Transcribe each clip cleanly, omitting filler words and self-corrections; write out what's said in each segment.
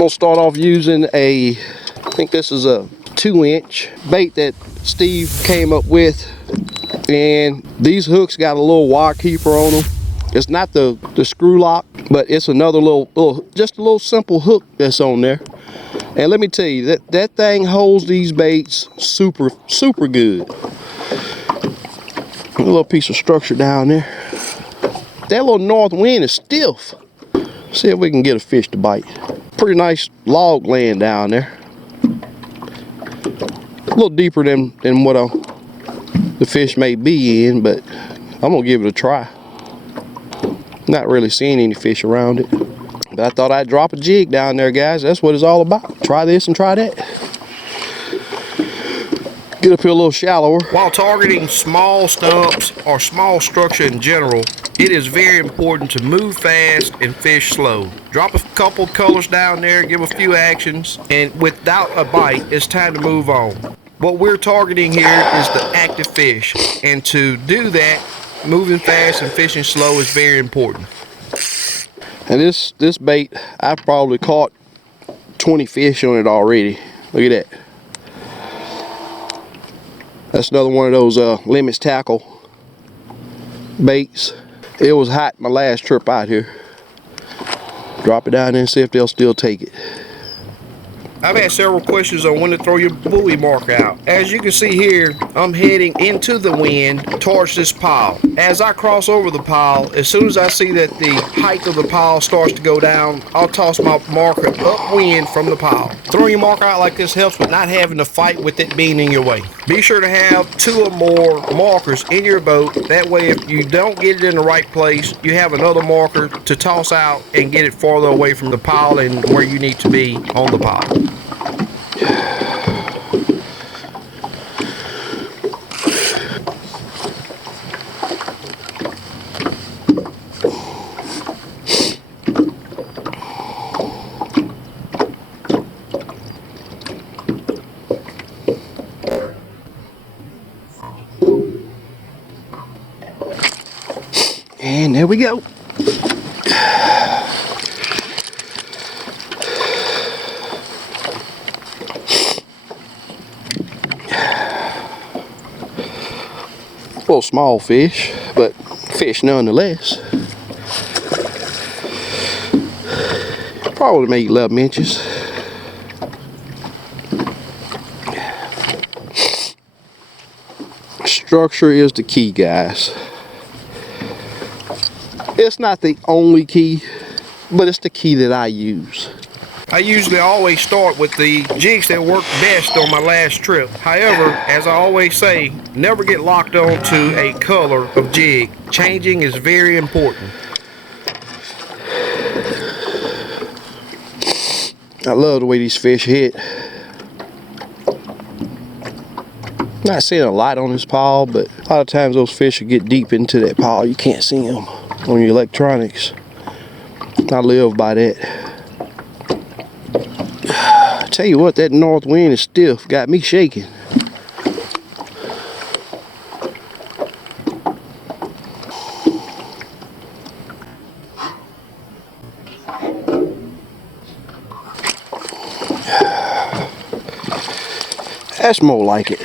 We'll start off using I think this is a 2-inch bait that Steve came up with, and these hooks got a little wire keeper on them. It's not the screw lock, but it's another just a little simple hook that's on there. And let me tell you, that thing holds these baits super good. A little piece of structure down there. That little north wind is stiff. See if we can get a fish to bite. Pretty nice log land down there. A little deeper than what the fish may be in, but I'm gonna give it a try. Not really seeing any fish around it, but I thought I'd drop a jig down there, guys. That's what it's all about. Try this and try that. Get up here a little shallower. While targeting small stumps or small structure in general, it is very important to move fast and fish slow. Drop a couple colors down there, give a few actions, and without a bite, it's time to move on. What we're targeting here is the active fish, and to do that, moving fast and fishing slow is very important. And this bait, I've probably caught 20 fish on it already. Look at that. That's another one of those limits tackle baits. It was hot my last trip out here. Drop it down there and see if they'll still take it. I've had several questions on when to throw your buoy marker out. As you can see here, I'm heading into the wind towards this pile. As I cross over the pile, as soon as I see that the height of the pile starts to go down, I'll toss my marker upwind from the pile. Throwing your marker out like this helps with not having to fight with it being in your way. Be sure to have 2 or more markers in your boat. That way, if you don't get it in the right place, you have another marker to toss out and get it farther away from the pile and where you need to be on the pile. And there we go. Little small fish, but fish nonetheless. Probably maybe 11 inches. Structure is the key, guys. It's not the only key, but it's the key that I use. I usually always start with the jigs that work best on my last trip. However, as I always say, never get locked on to a color of jig. Changing is very important. I love the way these fish hit. Not seeing a lot on this pile, but a lot of times those fish will get deep into that pile. You can't see them on your electronics. I live by that. I tell you what, that north wind is stiff, got me shaking. That's more like it.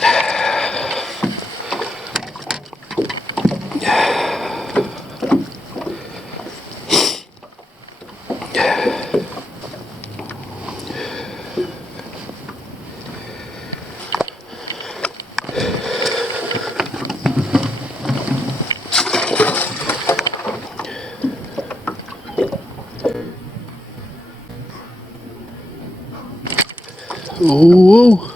Ooh.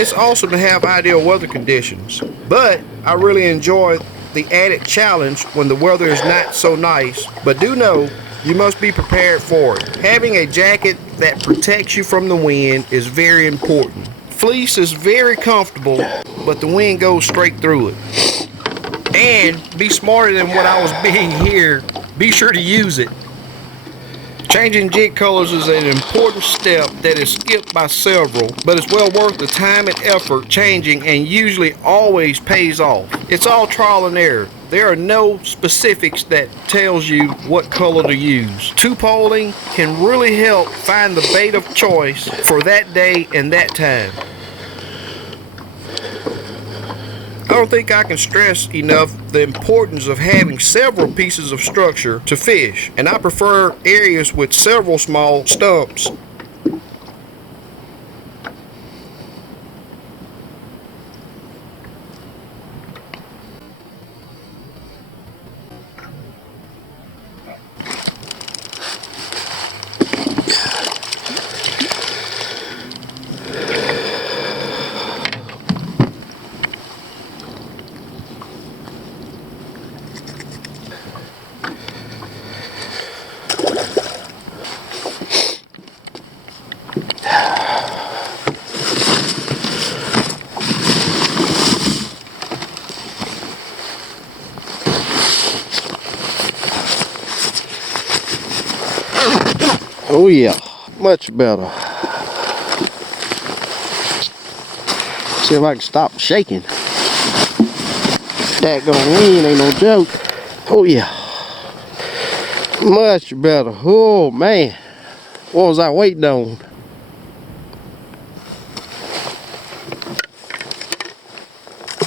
It's awesome to have ideal weather conditions, but I really enjoy the added challenge when the weather is not so nice. But do know you must be prepared for it. Having a jacket that protects you from the wind is very important. Fleece is very comfortable, but the wind goes straight through it. And be smarter than what I was being here. Be sure to use it. Changing jig colors is an important step that is skipped by several, but it's well worth the time and effort changing and usually always pays off. It's all trial and error. there are no specifics that tells you what color to use. Two-poling can really help find the bait of choice for that day and that time. I don't think I can stress enough the importance of having several pieces of structure to fish, and I prefer areas with several small stumps. Oh yeah, much better. See if I can stop shaking. That gonna wind ain't no joke. Oh yeah, much better. Oh man, what was I waiting on?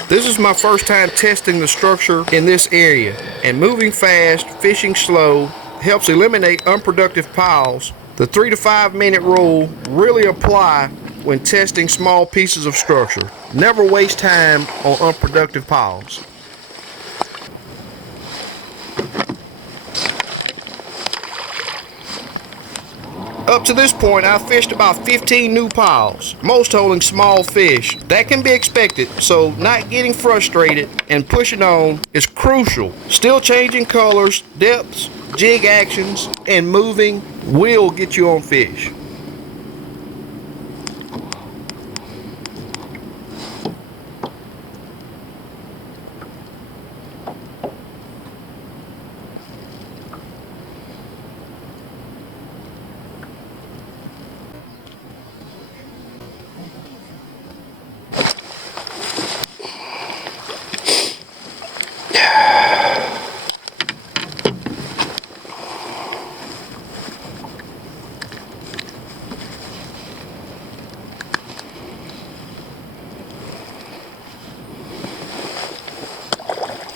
This is my first time testing the structure in this area, and moving fast, fishing slow helps eliminate unproductive piles. The 3 to 5 minute rule really apply when testing small pieces of structure. Never waste time on unproductive piles. Up to this point, I've fished about 15 new piles, most holding small fish. That can be expected, so not getting frustrated and pushing on is crucial. Still changing colors, depths, jig actions, and moving will get you on fish.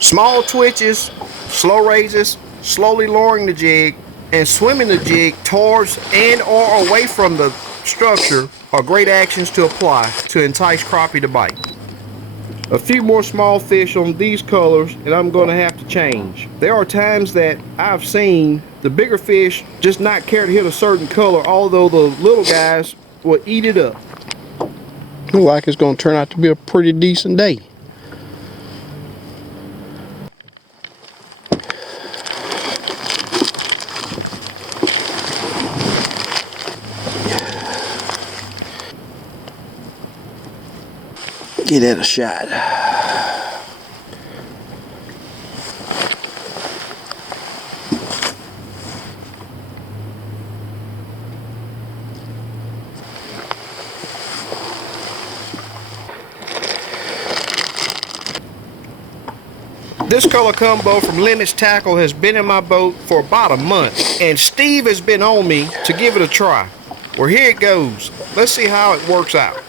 Small twitches, slow raises, slowly lowering the jig, and swimming the jig towards and or away from the structure are great actions to apply to entice crappie to bite. A few more small fish on these colors and I'm going to have to change. There are times that I've seen the bigger fish just not care to hit a certain color, although the little guys will eat it up. Looks like it's going to turn out to be a pretty decent day. Get that a shot. This color combo from Limits Tackle has been in my boat for about a month, and Steve has been on me to give it a try. Well, here it goes. Let's see how it works out.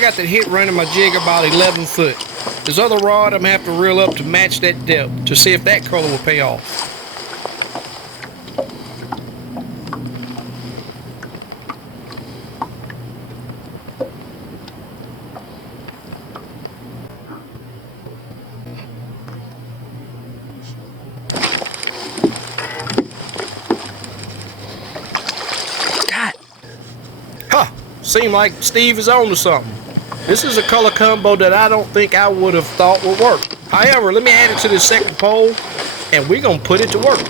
I got the hit running my jig about 11 foot. This other rod I'm gonna have to reel up to match that depth to see if that color will pay off. Seem like Steve is on to something. This is a color combo that I don't think I would have thought would work. However, let me add it to this second pole and we're gonna put it to work.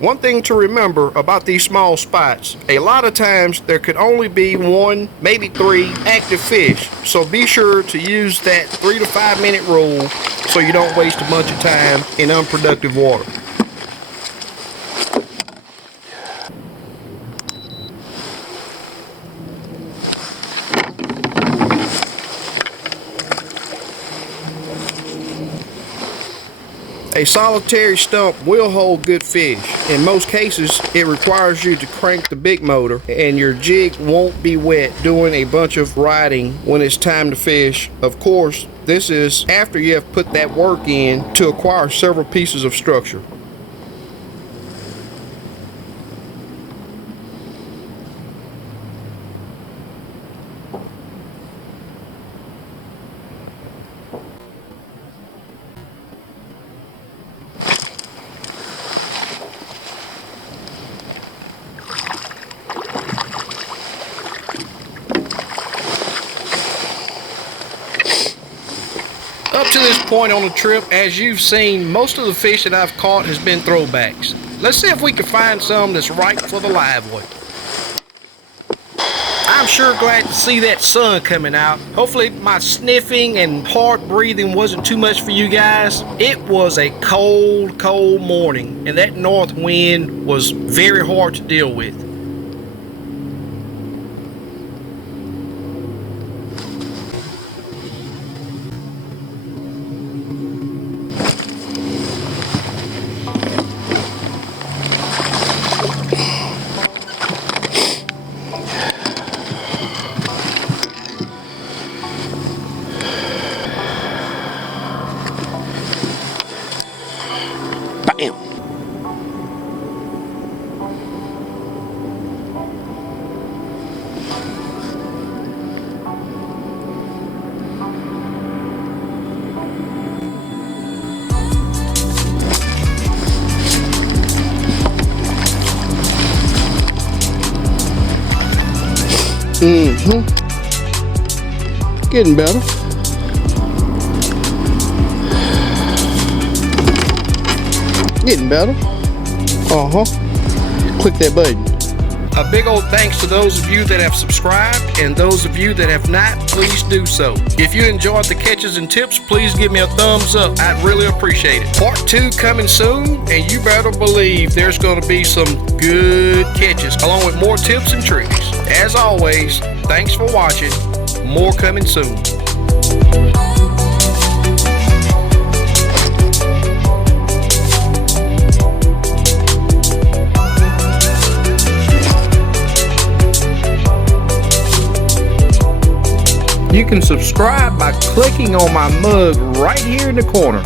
One thing to remember about these small spots, a lot of times there could only be 1, maybe 3 active fish. So be sure to use that 3 to 5 minute rule so you don't waste a bunch of time in unproductive water. A solitary stump will hold good fish. In most cases, it requires you to crank the big motor and your jig won't be wet doing a bunch of riding when it's time to fish. Of course, this is after you have put that work in to acquire several pieces of structure. Up to this point on the trip, as you've seen, most of the fish that I've caught has been throwbacks. Let's see if we can find some that's right for the live weight. I'm sure glad to see that sun coming out. Hopefully my sniffing and hard breathing wasn't too much for you guys. It was a cold, cold morning, and that north wind was very hard to deal with. Bam! Getting better. Getting better. Click that button. A big old thanks to those of you that have subscribed, and those of you that have not, please do so. If you enjoyed the catches and tips, please give me a thumbs up. I'd really appreciate it. Part 2 coming soon, and you better believe there's going to be some good catches, along with more tips and tricks. As always, thanks for watching. More coming soon. You can subscribe by clicking on my mug right here in the corner.